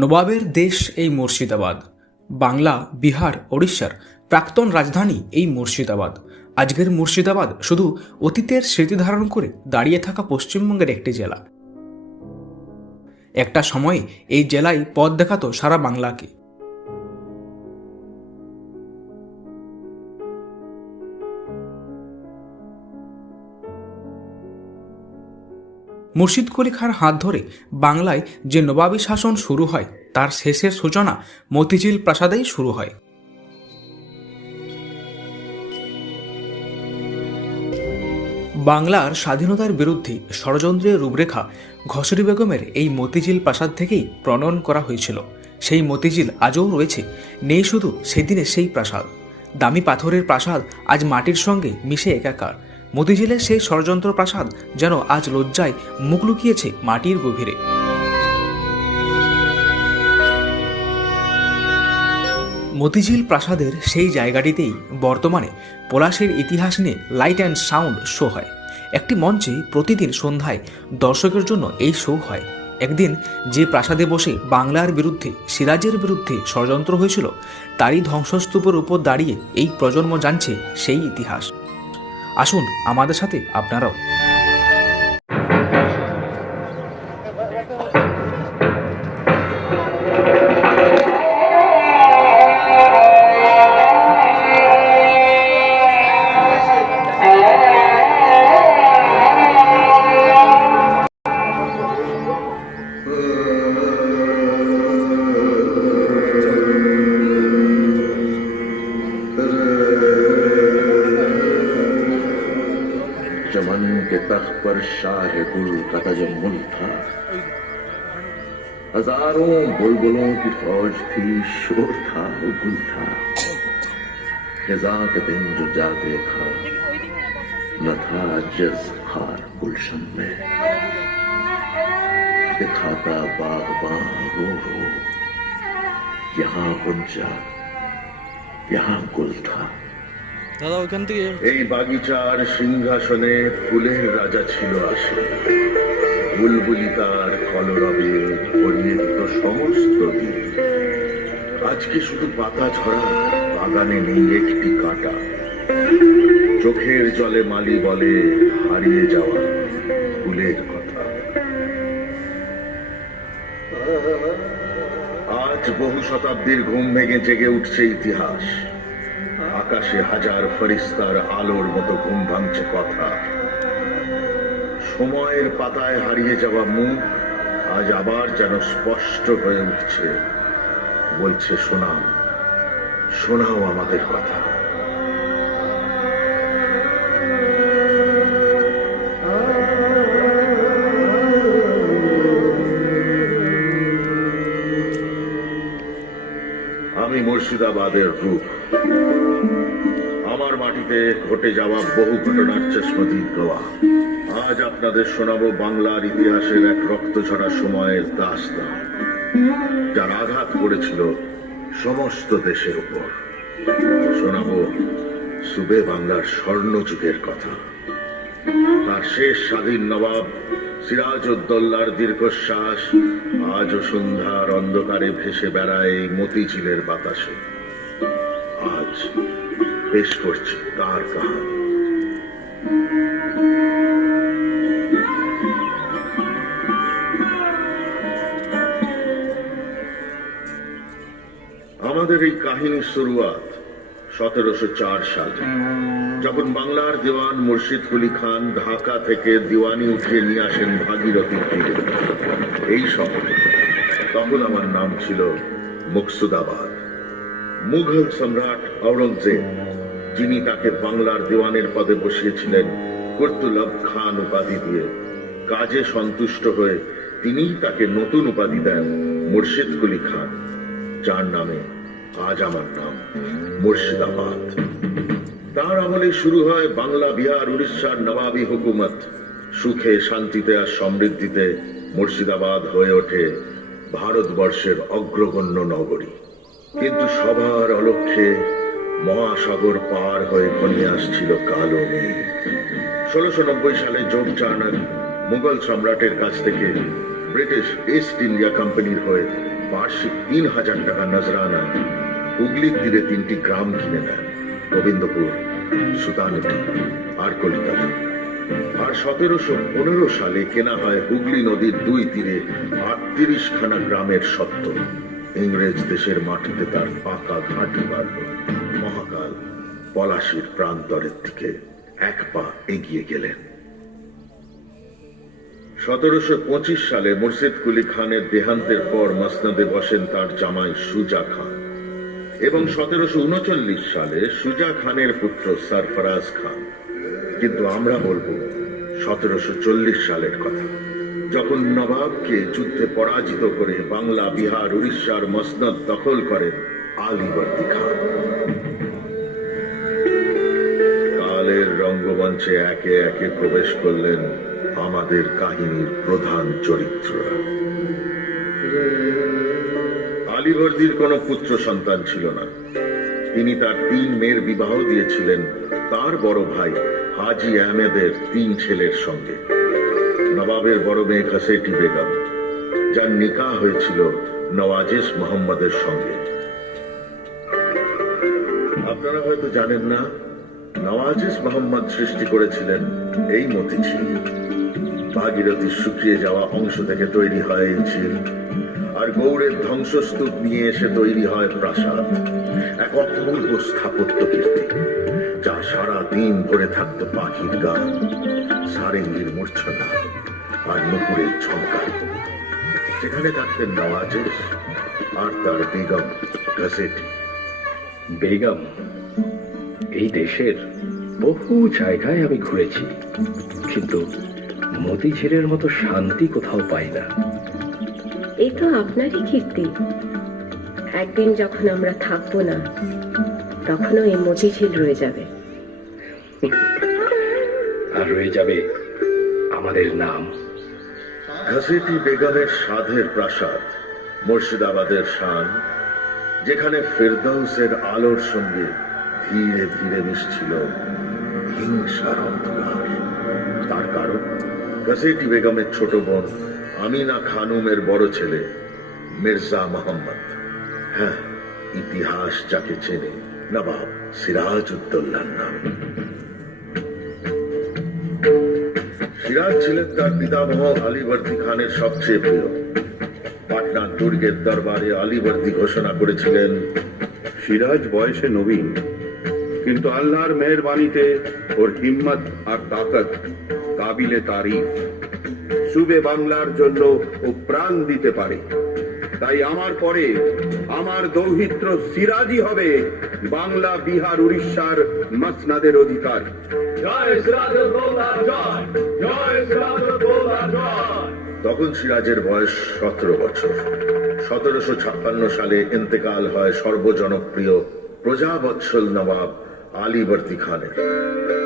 নবাবের দেশ এই মুর্শিদাবাদ। বাংলা, বিহার, ওড়িশার প্রাক্তন রাজধানী এই মুর্শিদাবাদ। আজকের মুর্শিদাবাদ শুধু অতীতের স্মৃতি ধারণ করে দাঁড়িয়ে থাকা পশ্চিমবঙ্গের একটি জেলা। একটা সময়ে এই জেলায় পথ দেখাতো সারা বাংলাকে। মুর্শিদ কুলি খাঁর হাত ধরে বাংলায় যে নবাবী শাসন শুরু হয় তার শেষের সূচনা মতিঝিল প্রাসাদেই শুরু হয়। বাংলার স্বাধীনতার বিরুদ্ধে ষড়যন্ত্রের রূপরেখা ঘসরি বেগমের এই মতিঝিল প্রাসাদ থেকেই প্রণয়ন করা হয়েছিল। সেই মতিঝিল আজও রয়েছে, নেই শুধু সেদিনে সেই প্রাসাদ। দামি পাথরের প্রাসাদ আজ মাটির সঙ্গে মিশে একাকার। মতিঝিলের সেই ষড়যন্ত্র প্রাসাদ যেন আজ লজ্জায় মুখ লুকিয়েছে মাটির গভীরে। মতিঝিল প্রাসাদের সেই জায়গাটিতেই বর্তমানে পলাশের ইতিহাস নিয়ে লাইট অ্যান্ড সাউন্ড শো হয়। একটি মঞ্চে প্রতিদিন সন্ধ্যায় দর্শকের জন্য এই শো হয়। একদিন যে প্রাসাদে বসে বাংলার বিরুদ্ধে, সিরাজের বিরুদ্ধে ষড়যন্ত্র হয়েছিল, তারই ধ্বংসস্তূপের উপর দাঁড়িয়ে এই প্রজন্ম জানছে সেই ইতিহাস। আসুন আমাদের সাথে আপনারাও। चमन के तख्त पर शाह गुल का तजम्मुल था। हजारों बुलबुलों की फौज थी, शोर था, गुल था। खिजा के दिन जो जा देखा न था जज खार गुलशन में। दिखाता बागबान रो रो, यहाँ गुंजा, यहाँ गुल था। এই বাগিচার সিংহাসনে ফুলের রাজা ছিল আসে। বুলবুলি তার কলরবে ভরিয়ে দিত সমস্ত দিন। আজকে শুধু পাতা ঝরা, বাগানে নেই একটি কাঁটা। চোখের জলে মালি বলে হারিয়ে যাওয়া ফুলের কথা। আজ বহু শতাব্দীর ঘুম ভেঙে জেগে উঠছে ইতিহাস। আকাশে হাজার ফেরেশতার আলোর মতো ঘুম ভাঙছে কথা। সময়ের পাতায় হারিয়ে যাওয়া মুখ আজ আবার যেন স্পষ্ট হয়ে উঠছে, বলছে শোনাও, শোনাও আমাদের কথা। আমি মুর্শিদাবাদের রূপ। আমার মাটিতে ঘটে যাওয়া বহু ঘটনার চশমদীদ গওয়া। আজ আপনাদের শোনাবো বাংলার ইতিহাসের এক রক্তঝরা সময়ের দাস্তান, যার আঘাত পড়েছিল সমস্ত দেশের উপর। শোনাবো সুবে বাংলার স্বর্ণ যুগের কথা। তার শেষ স্বাধীন নবাব সিরাজউদ্দৌলার দীর্ঘশ্বাস আজও সন্ধ্যার অন্ধকারে ভেসে বেড়ায় এই মতিঝিলের বাতাসে। আজ পেশ করছি তার কাহিনী। আমাদের এই কাহিনীর শুরুয়াত 1704 সালে, যখন বাংলার দেওয়ান মুর্শিদ কুলি খান ঢাকা থেকে দিওয়ানি উঠিয়ে নিয়ে আসেন ভাগীরথীর তীরে এই শহরে। তখন আমার নাম ছিল মুর্শিদাবাদ। মুঘল সম্রাট ঔরঙ্গজেব, যিনি তাকে বাংলার দেওয়ানের পদে বসিয়েছিলেন কুর্তুলব খান উপাধি দিয়ে, কাজে সন্তুষ্ট হয়ে তিনিই তাকে নতুন উপাধি দেন মুর্শিদ কুলি খান, যার নামে আজ আমার নাম মুর্শিদাবাদ। তার আমলে শুরু হয় বাংলা, বিহার, উড়িষ্যার নবাবী হুকুমত। সুখে, শান্তিতে আর সমৃদ্ধিতে মুর্শিদাবাদ হয়ে ওঠে ভারতবর্ষের অগ্রগণ্য নগরী। কিন্তু সবার অলক্ষ্যে মহাসাগর পার হয়ে ঘনিয়ে আসছিল কালো মেঘ। 1690 সালে যোগচানক মুঘল সম্রাটের কাছ থেকে ব্রিটিশ ইস্ট ইন্ডিয়া কোম্পানির হয়ে বার্ষিক ৩,০০০ টাকা নজরানায় হুগলির তীরে ৩টি গ্রাম কিনে নেন, গোবিন্দপুর, সুতানুটি আর কলিকাতা। আর ১৭১৫ সালে কেনা হয় হুগলি নদীর ২ তীরে ৩৮খানা গ্রামের সত্ত্ব। ইংরেজ দেশের মাটিতে তার পাকা ঘাঁটি বাড়ল। মহাকাল পলাশীর প্রান্তরের দিকে এক পা এগিয়ে গেলেন। ১৭২৫ সালে মুর্শিদ কুলি খানের দেহান্তের পর মসনদে বসেন তার জামাই সুজা খান, এবং ১৭৩৯ সালে সুজা খানের পুত্র সরফরাজ খান। কিন্তু আমরা বলবো ১৭৪০ সালের কথা, যখন নবাবকে যুদ্ধে পরাজিত করে বাংলা, বিহার, উড়িষ্যার মসনদ দখল করেন আলীবর্দী খান। কালের রঙ্গমঞ্চে একে একে প্রবেশ করলেন আমাদের কাহিনীর প্রধান চরিত্ররা। আলীবর্দীর কোনো পুত্র সন্তান ছিল না। তিনি তার ৩ মেয়ের বিবাহ দিয়েছিলেন তার বড় ভাই হাজি আহমেদের ৩ ছেলের সঙ্গে। নবাবের বড় মেয়ে ঘসেটি বেগম, যার নিকাহ হয়েছিল নওয়াজেশ মোহাম্মদের সঙ্গে। আপনারা হয়তো জানেন না, নওয়াজেশ মোহাম্মদ সৃষ্টি করেছিলেন এই মতিঝিল। ভাগীরথীর শুকিয়ে যাওয়া অংশ থেকে তৈরি হয় এই ঝিল, আর গৌড়ের ধ্বংসস্তূপ নিয়ে এসে তৈরি হয় প্রাসাদ, এক অপূর্ব স্থাপত্য কীর্তি, যা সারা দিন ভরে থাকতো পাখির গান, সারেঙ্গির মূর্ছনা আর নুপুরের ঝঙ্কার। সেখানে থাকতেন নওয়াজেশ আর তার বেগম ঘসেটি। বেগম, এই দেশের বহু জায়গায় আমি ঘুরেছি, কিন্তু মতিঝিলের মতো শান্তি কোথাও পাই না। এই তো আপনারই কীর্তি। একদিন যখন আমরা থাকবো না, তখনও এই মতিঝিল রয়ে যাবে। আর রয়ে যাবে আমাদের নাম। ঘসেটি বেগমের সাধের প্রাসাদ মুর্শিদাবাদের শান, যেখানে ফেরদৌসের আলোর সঙ্গে ধীরে ধীরে মিশছিল হিংসার অন্ধকার। তার কারণ ঘসেটি বেগমের ছোট বোন আমিনা খানুমের বড় ছেলে মির্জা মোহাম্মদ। হ্যাঁ, ইতিহাস যাকে চেনে, নবাব সিরাজউদ্দৌলার নাম। সিরাজ ছিলেন তার পিতামহ আলীবর্দী খানের সবচেয়ে প্রিয়। পাটনার দুর্গের দরবারে আলীবর্দী ঘোষণা করেছিলেন, সিরাজ বয়সে নবীন, কিন্তু আল্লাহর মেহেরবানিতে ওর হিম্মত আর তাকত কাবিলে তারিফ। সুবে বাংলার জন্য ও প্রাণ দিতে পারে। তাই আমার পরে আমার দৌহিত্র সিরাজই হবে বাংলা, বিহার, উড়িষ্যার মসনদের অধিকার। তখন সিরাজের বয়স ১৭ বছর। ১৭৫৬ সালে ইন্তেকাল হয় সর্বজনপ্রিয় প্রজাবৎসল নবাব আলীবর্দী খানের।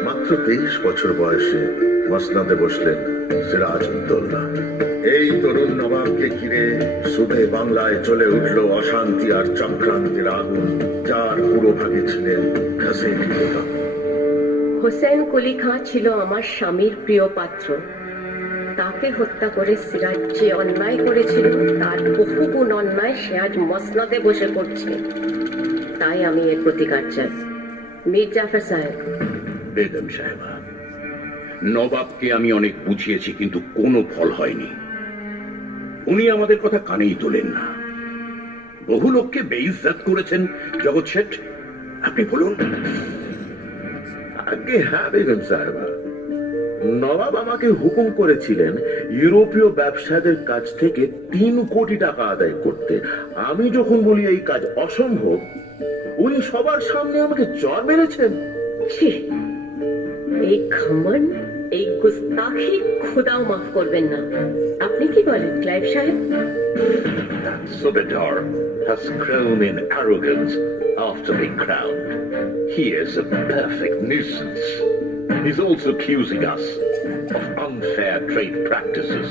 মাত্র ২৩ বছর বয়সে মসনদে বসলেন সিরাজউদ্দৌলা। এই তরুণ নবাবকে ঘিরে সুবে বাংলায় চলে উঠল অশান্তি আর চক্রান্তের আগুন, যার পুরোভাগে ছিলেন ঘসেটি বেগম। হোসেন কুলি খাঁ ছিল আমার স্বামীর প্রিয় পাত্র। তাকে হত্যা করে সিরাজ যে অন্যায় করেছিল, তার বহুগুণ অন্যায় সে আজ মসনদে বসে করছে। তাই আমি এর প্রতিকার চাই। মীর জাফর সাহেব। বেগম সাহেবা, নবাবকে আমি অনেক বুঝিয়েছি, কিন্তু কোনো ফল হয়নি। উনি আমাদের কথা কানেই তোলেন না। বহু লোককে বেইজ্জত করেছেন জগৎ শেঠ। আপনি বলুন। আগে হ্যাঁ বেগম সাহেবা, নবাব আমাকে হুকুম করেছিলেন ইউরোপীয় ব্যবসায়ীদের কাছ থেকে ৩ কোটি টাকা আদায় করতে। আমি যখন বলি এই কাজ অসম্ভব, উনি সবার সামনে আমাকে চর মেরেছেন। ছি, এই ঘমন্ড, এই গুস্তাখি খোদাও মাফ করবেন না। আপনি কি বলেন ক্লাইভ সাহেব? That Subedar has grown in arrogance after being crowned. He is a perfect nuisance. He's also accusing us of unfair trade practices.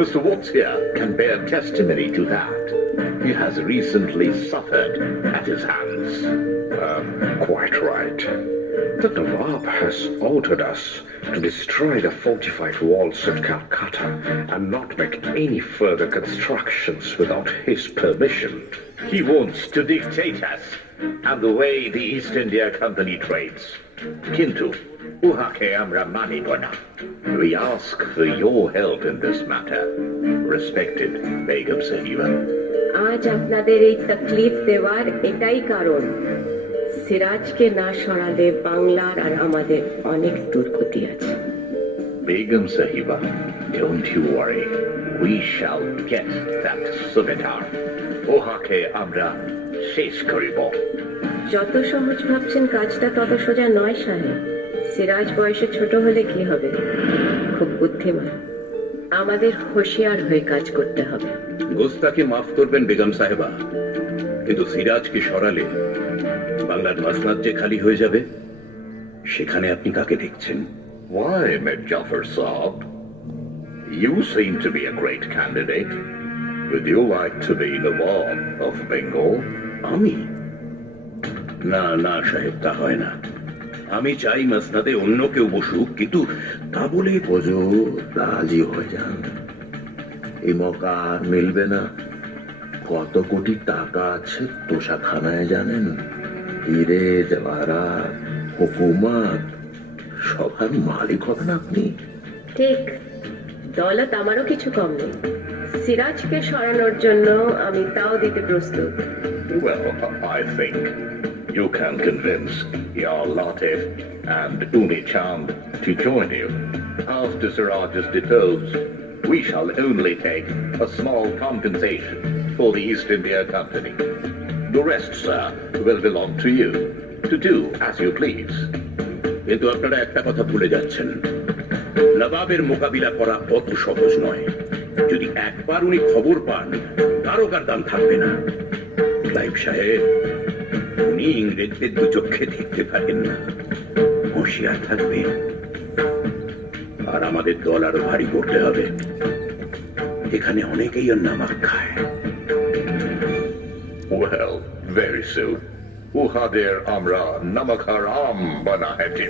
Mr. Watts here can bear testimony to that. He has recently suffered at his hands. Quite right. The Nawab has ordered us to destroy the fortified walls of Calcutta and not make any further constructions without his permission. He wants to dictate us and the way the East India Company trades. Kintu, uhake amra manibo na. We ask for your help in this matter, respected Begum Sahiba. আজ আপনাদের এই তকলিফ দেওয়ার এটাই কারণ সিরাজকে না সরালে বাংলার আর আমাদের অনেক দুর্গতি আছে। Begum Sahiba, don't you worry. We shall get that Subedar. Ohake amra shesh koribo. যত সহজ ভাবছেন কাজটা তত সোজা নয় সাহেব। সিরাজ বয়সে ছোট হলে কি হবে, খুব বুদ্ধিমান। আমাদের হুঁশিয়ার হয়ে কাজ করতে হবে। গোস্তাকে মাফ করবেন বেগম সাহেবা, কিন্তু সিরাজকে সরালে বাংলার মাসনাদ যে খালি হয়ে যাবে, সেখানে আপনি কাকে দেখছেন? Why, Mir Jafar Saab? You seem to be a great candidate. Would you like to be Nawab of Bengal? আমি? না না সাহেব, তা হয় না। আমি চাই মাসনাদে অন্য কেউ বসুক, কিন্তু তা বলে হুজুর রাজি হয়ে যান, এই মৌকা আর মিলবে না। কত কোটি টাকা আছে তোষাখানায় জানেন? হিরে জওয়াহরাত, হুকুমত, সবার মালিক হবেন আপনি। ঠিক, দৌলত আমারও কিছু কম নেই। সিরাজকে সরানোর জন্য আমি তাও দিতে প্রস্তুত। Well, I think you can convince your Latif and Uni Chand to join you. After Siraj is deposed, we shall only take a small compensation for the East India Company. The rest, sir, will belong to you, to do as you please. কিন্তু আপনারা একটা কথা ভুলে যাচ্ছেন, নবাবের মোকাবিলা করা অত সহজ নয়। যদি একবার উনি খবর পান, তারকার দাম থাকবে না। ক্লাইভ সাহেব, উনি ইংরেজদের দু চোখে দেখতে পারেন না, হুঁশিয়ার থাকবেন। আর আমাদের দল আরো ভারী করতে হবে। এখানে অনেকেই আর নামাক খায়। Well, very soon. Uhadir Amra Namakaram Banaheti.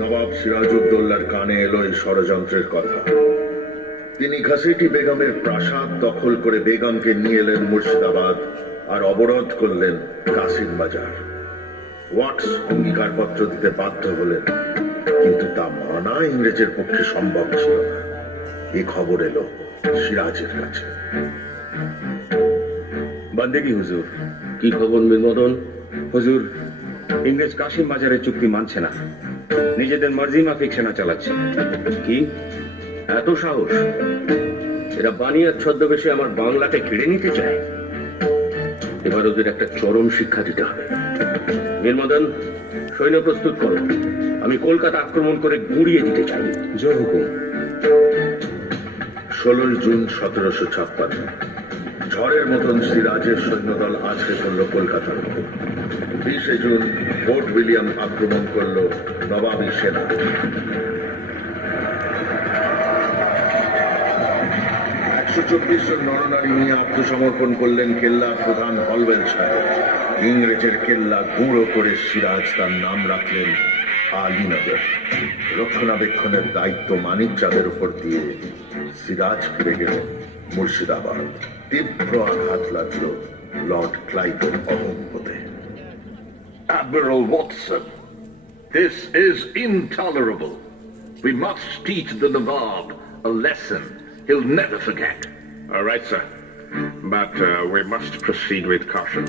নবাব সিরাজউদ্দৌলার কানে এলো এই ষড়যন্ত্রের কথা। তিনি ঘাসেটি বেগমের প্রাসাদ দখল করে বেগমকে নিয়ে এলেন মুর্শিদাবাদ আর অবরোধ করলেন কাসিম বাজার। ওয়াটস অঙ্গীকারপত্র দিতে বাধ্য হলেন, কিন্তু তা মানা ইংরেজের পক্ষে সম্ভব ছিল না। এই খবর এলো সিরাজের কাছে। বান্দেগি হুজুর। কি খবর মীর মদন? হুজুর, ইংরেজ কাশিম বাজারের চুক্তি মানছে না, নিজেদের মর্জি মাফিক সেনা চালাচ্ছে। কি এত সাহস? এরা বানিয়ার ছদ্মবেশে আমার বাংলাতে ঘিরে নিতে চায়। এবার ওদের একটা চরম শিক্ষা দিতে হবে। মীর মদন, সৈন্য প্রস্তুত করো, আমি কলকাতা আক্রমণ করে গুঁড়িয়ে দিতে চাই। জয় হুকুম। 16 জুন 1756 ঝড়ের মতন সিরাজের সৈন্যদল আছড়ে পড়ল কলকাতার উপর। 20 জুন ফোর্ট উইলিয়াম আক্রমণ করল নবাবী সেনা। 124 জন নরনারী নিয়ে আত্মসমর্পণ করলেন কেল্লার প্রধান হলওয়েল সাহেব। ইংরেজের কেল্লা গুঁড়ো করে সিরাজ তার নাম রাখলেন আলীনগর। রক্ষণাবেক্ষণের দায়িত্ব মানিক চাঁদের উপর দিয়ে সিরাজ ফিরে গেলেন মুর্শিদাবাদ। তীব্র আঘাত লাগল Lord ক্লাইভের অহংবোধে। Admiral Watson, this is intolerable. We must teach the Nawab a lesson he'll never forget. All right, sir. But we must proceed with caution.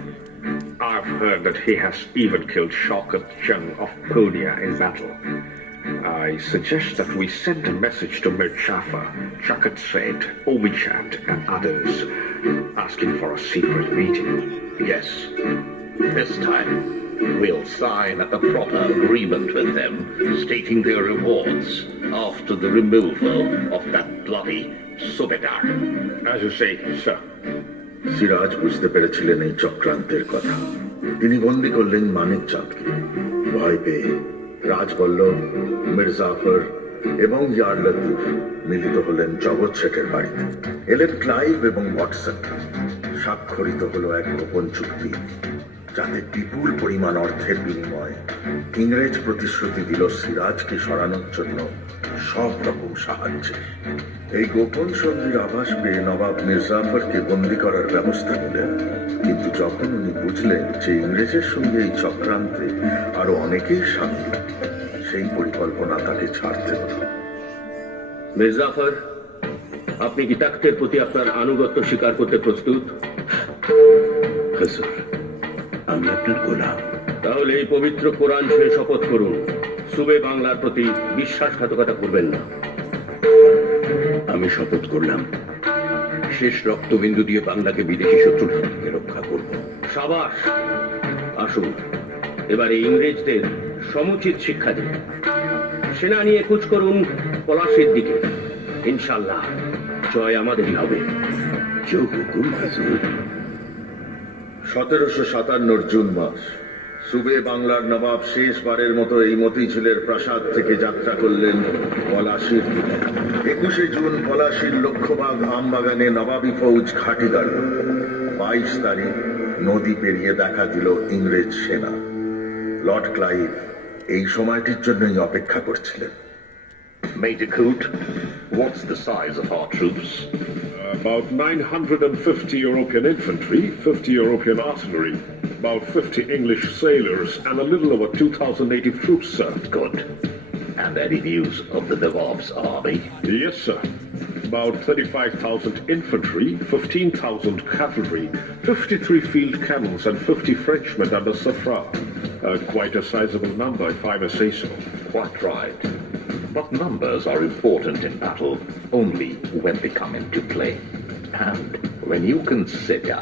I've heard that he has even killed Shaukat Jung of Podia in battle. I suggest that we send a message to Mir Jafar, Chakat Seth, Omichand, and others, asking for a secret meeting. Yes, this time we'll sign a proper agreement with them, stating their rewards after the removal of that bloody Subedar. As you say, sir. Siraj বুঝতে পেরেছিলেন এই চক্রান্তের কথা। তিনি বন্দী করলেন মানিক চাঁদকে। ভয় পেয়ে রাজবল্লভ, মির্জাফর এবং ইয়ার লতিফ মিলিত হলেন জগৎ শেঠের বাড়িতে। এলেন ক্লাইভ এবং ওয়াটসন। স্বাক্ষরিত হলো এক গোপন চুক্তি, যাতে বিপুল পরিমাণ অর্থের বিনিময়ে ইংরেজ প্রতিশ্রুতি দিল সিরাজকে সরানোর জন্য সব রকম সাহায্যের। এই গোপন সন্ধির আভাস পেয়ে নবাব মির্জাফরকে বন্দী করার ব্যবস্থা নিলেন, কিন্তু যখন উনি বুঝলেন যে ইংরেজের সঙ্গে এই চক্রান্তে আরো অনেকেই সামিল, সেই পরিকল্পনা তাকে ছাড়তে হল। মির্জাফর, আপনি কি তাক্তের প্রতি আপনার আনুগত্য স্বীকার করতে প্রস্তুত? হুজুর, আমি আপনার গোলাম। তাহলে এই পবিত্র কোরআন ছুঁয়ে শপথ করুন, সুবে বাংলার প্রতি বিশ্বাসঘাতকতা করবেন না। আমি শপথ করলাম শেষ রক্তবিন্দু দিয়ে বাংলাকে বিদেশি শত্রুর হাত থেকে রক্ষা করব। সাবাস! আসুন, এবারে ইংরেজদের সমুচিত শিক্ষা দিন। সেনা নিয়ে কুচ করুন পলাশির দিকে। ইনশাল্লাহ জয় আমাদেরই হবে। জয় হুকুম হুজুর। 1757 জুন মাস, সুবে বাংলার নবাব শেষবারের মতো এই মতিঝিলের প্রাসাদ থেকে যাত্রা করলেন পলাশির দিকে। 21 জুন পলাশির লক্ষ্যবাগ আমবাগানে নবাবী ফৌজ ঘাঁটি গাড়ল। 22 তারিখ নদী পেরিয়ে দেখা দিল ইংরেজ সেনা। লর্ড ক্লাইভ এই সময়টির জন্যই অপেক্ষা করছিলেন। Major Coote, what's the size of our troops? About 950 European infantry, 50 European artillery, about 50 English sailors, and a little over 2,000 native troops, sir. Good. And any news of the Nawab's army? Yes, sir. About 35,000 infantry, 15,000 cavalry, 53 field camels, and 50 Frenchmen under Safra. Quite a sizable number, if I may say so. Quite right. But numbers are important in battle only when they come into play. And when you consider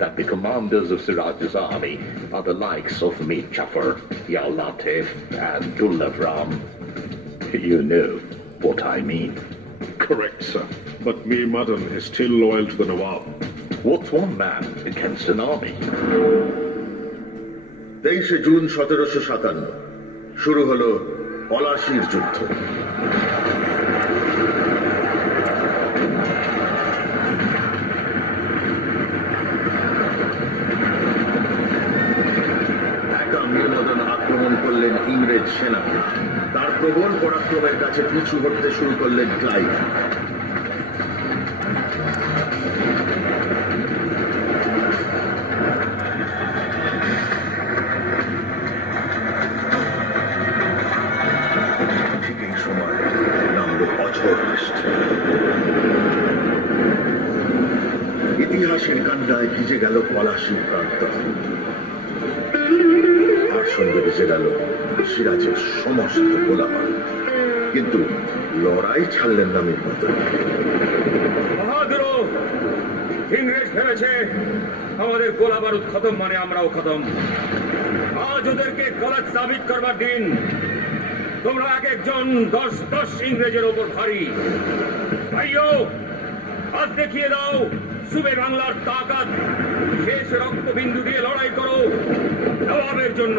that the commanders of Siraj's army are the likes of Mir Jafar, Yar Latif, and Dullavram, you know what I mean. Correct, sir. But Mir Madan is still loyal to the Nawab. What's one man against an army? 23 June 1757 শুরু হলো পলাশির যুদ্ধ। একা মীর মদন আক্রমণ করলেন ইংরেজ সেনাকে। তার প্রবল পরাক্রমের কাছে পিছু হটতে শুরু করলেন ক্লাইভ। ইতিহাসের কান্ডায় ভিজে গেল পলাশির প্রান্ত, আর সঙ্গে ভিজে গেল সিরাজের সমস্ত গোলাবারুদ। কিন্তু লড়াই ছাড়লেন না মীর মদন। বাহাদুর, ইংরেজ ভেবেছে আমাদের গোলা বারুদ খতম মানে আমরাও খতম। আজ ওদেরকে গলত সাবিত করবার দিন। তোমরা এক একজন 10 ইংরেজের ওপর ভারী। ভাইও, আজ দেখিয়ে দাও সুবে বাংলার তাকাত। শেষ রক্তবিন্দু দিয়ে লড়াই করো নবাবের জন্য,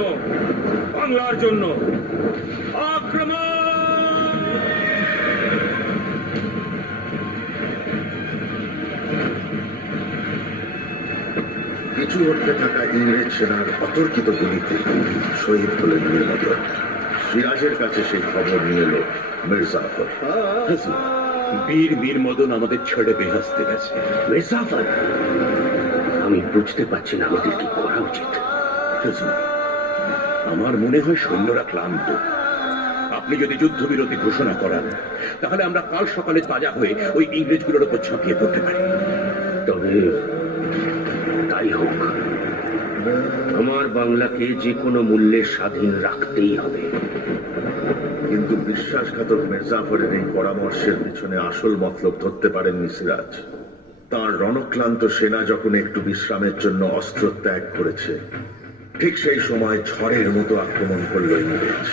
বাংলার জন্য। আক্রমণ! পিছু হটতে থাকা ইংরেজ সেনার অতর্কিত গুলিতে শহীদ হলেন মীর মদন। সিরাজের কাছে সেই খবর নিয়ে এলো মির্জাফর। বীর মীর মদন আমাদের ছেড়ে বেহেশতে গেছে। মির্জাফর, আমি বুঝতে পারছি না আমাদের কি করা উচিত। হুজুর, আমার মনে হয় সৈন্যরা ক্লান্ত। আপনি যদি যুদ্ধবিরতি ঘোষণা করান, তাহলে আমরা কাল সকালে তাজা হয়ে ওই ইংরেজগুলোর উপর ঝাঁপিয়ে পড়তে পারি। তবে তাই হোক, আমার বাংলাকে যে কোনো মূল্যে স্বাধীন রাখতেই হবে। কিন্তু বিশ্বাসঘাতক মির্জাফরের এই পরামর্শের পিছনে আসল মতলব ধরতে পারেননি সিরাজ। তার রণক্লান্ত সেনা যখন একটু বিশ্রামের জন্য অস্ত্র ত্যাগ করেছে, ঠিক সেই সময় ঝড়ের মতো আক্রমণ করল ইংরেজ।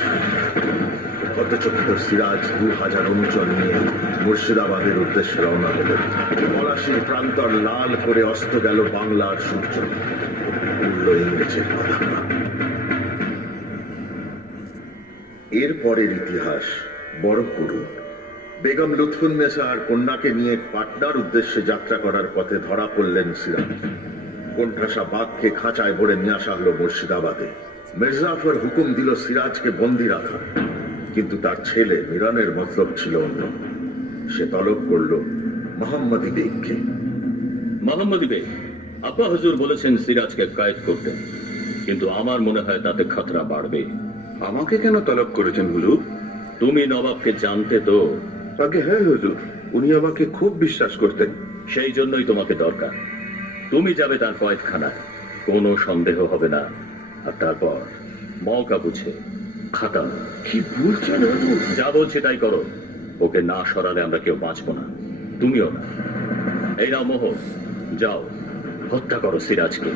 হতচকিত সিরাজ 2000 অনুচর নিয়ে মুর্শিদাবাদের উদ্দেশ্যে রওনা হলেন। পলাশীর প্রান্তর লাল করে অস্ত গেল বাংলার সূর্য, উড়ল ইংরেজের পতাকা। এরপরের ইতিহাস বড় করুণ। বেগম লুৎফুন্নেসা আর কন্যাকে নিয়ে পাটনার উদ্দেশ্যে যাত্রা করার পথে ধরা পড়লেন সিরাজ। কোণঠাসা বাঘকে খাঁচায় ভরে নিয়ে আসা হলো মুর্শিদাবাদে। মির্জাফর হুকুম দিল সিরাজকে বন্দী রাখা, কিন্তু তার ছেলে মিরানের মতলব ছিল অন্য। সে তলব করল মোহাম্মদী বেগকে। মোহাম্মদী বেগ, আপা হুজুর বলেছেন সিরাজকে কয়েদ করতে, কিন্তু আমার মনে হয় তাতে খতরা বাড়বে। আমাকে কেন তলব করেছেন হুজুর? তুমি নবাবকে জানতে তো? আগে হ্যাঁ হুজুর, উনি আমাকে খুব বিশ্বাস করতেন। সেই জন্যই তোমাকে দরকার। তুমি যাবে তার কয়েদখানায়, কোনো সন্দেহ হবে না। আর তারপর মৌকা বুঝে খাতাম। কি বলছেন হুজুর? যা বলছি তাই করো। ওকে না সরালে আমরা কেউ বাঁচবো না, তুমিও না। এই নাও মোহর, যাও হত্যা করো সিরাজকে।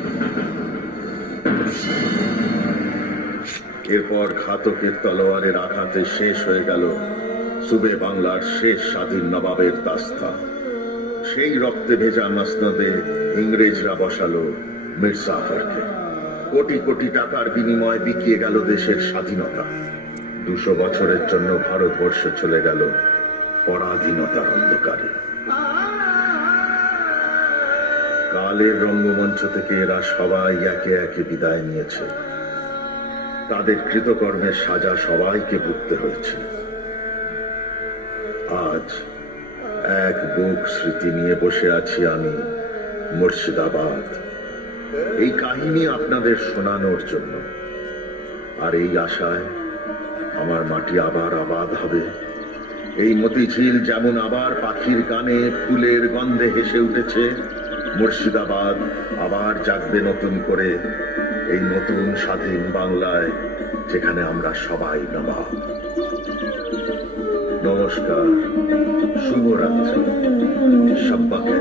এরপর ঘাতকের তলোয়ারের আঘাতে শেষ হয়ে গেল সুবে বাংলার শেষ স্বাধীন নবাবের দাস্তা। সেই রক্তে ভেজা মসনদে ইংরেজরা বসালো মির্জাফরকে। কোটি কোটি টাকার বিনিময়ে বিকিয়ে গেল দেশের স্বাধীনতা। 200 বছরের জন্য ভারতবর্ষ চলে গেল পরাধীনতার অন্ধকারে। কালের রঙ্গমঞ্চ থেকে এরা সবাই একে একে বিদায় নিয়েছে। তাদের কৃতকর্মের সাজা সবাইকে ভুগতে হয়েছে। আজ এক বুক স্মৃতি নিয়ে বসে আছি আমি মুর্শিদাবাদ, এই কাহিনী আপনাদের শোনানোর জন্য। আর এই আশায় আমার মাটি আবার আবাদ হবে। এই মতিঝিল যেমন আবার পাখির গানে ফুলের গন্ধে হেসে উঠেছে, মুর্শিদাবাদ আবার জাগবে নতুন করে এই নতুন স্বাধীন বাংলায়, যেখানে আমরা সবাই নবাব। নমস্কার, শুভরাত্রি, সব্বাকে।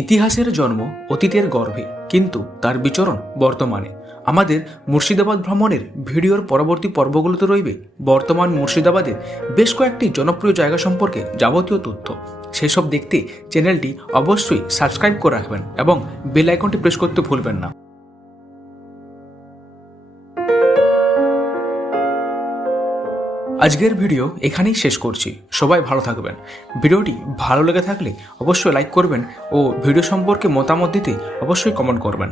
ইতিহাসের জন্ম অতীতের গর্ভে, কিন্তু তার বিচরণ বর্তমানে। আমাদের মুর্শিদাবাদ ভ্রমণের ভিডিওর পরবর্তী পর্বগুলোতে রইবে বর্তমান মুর্শিদাবাদের বেশ কয়েকটি জনপ্রিয় জায়গা সম্পর্কে যাবতীয় তথ্য। সেসব দেখতে চ্যানেলটি অবশ্যই সাবস্ক্রাইব করে রাখবেন এবং বেল আইকনটি প্রেস করতে ভুলবেন না। আজকের ভিডিও এখানেই শেষ করছি। সবাই ভালো থাকবেন। ভিডিওটি ভালো লেগে থাকলে অবশ্যই লাইক করবেন ও ভিডিও সম্পর্কে মতামত দিতে অবশ্যই কমেন্ট করবেন।